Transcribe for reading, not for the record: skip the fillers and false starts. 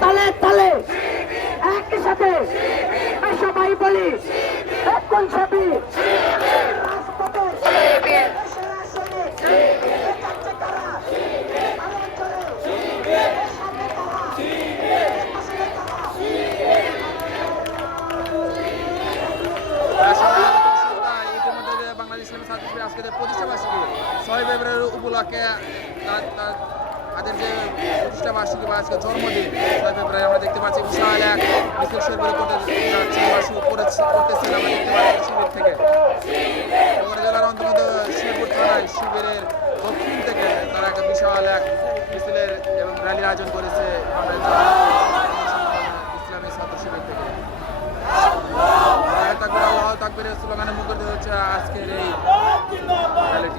তালে তালে একই সাথে সবাই বলি কোন ছবি বাংলাদেশ ইসলামী ছাত্র আজকে প্রতিষ্ঠাবার্ষিকী 6 ফেব্রুয়ারি উপলক্ষে তাদের যে প্রতিষ্ঠাবার্ষিকী বা আজকে জন্মদিন 6 ফেব্রুয়ারি আমরা দেখতে পাচ্ছি বিশাল এক মিছিল শিবির করতে যাচ্ছে বা শুরু করতেছিল আমরা দেখতে পাচ্ছি শিবির থেকে বগুড়া জেলার অন্তর্গত শিবপুর থানায় শিবিরের দক্ষিণ থেকে তারা একটা বিশাল এক মিছিলের এবং র্যালির আয়োজন করেছে ইসলামী ছাত্র শিবির থেকে আল্লাহু তাকবীর স্লোগানে মুখরিত হচ্ছে আজকের এই র্যালি।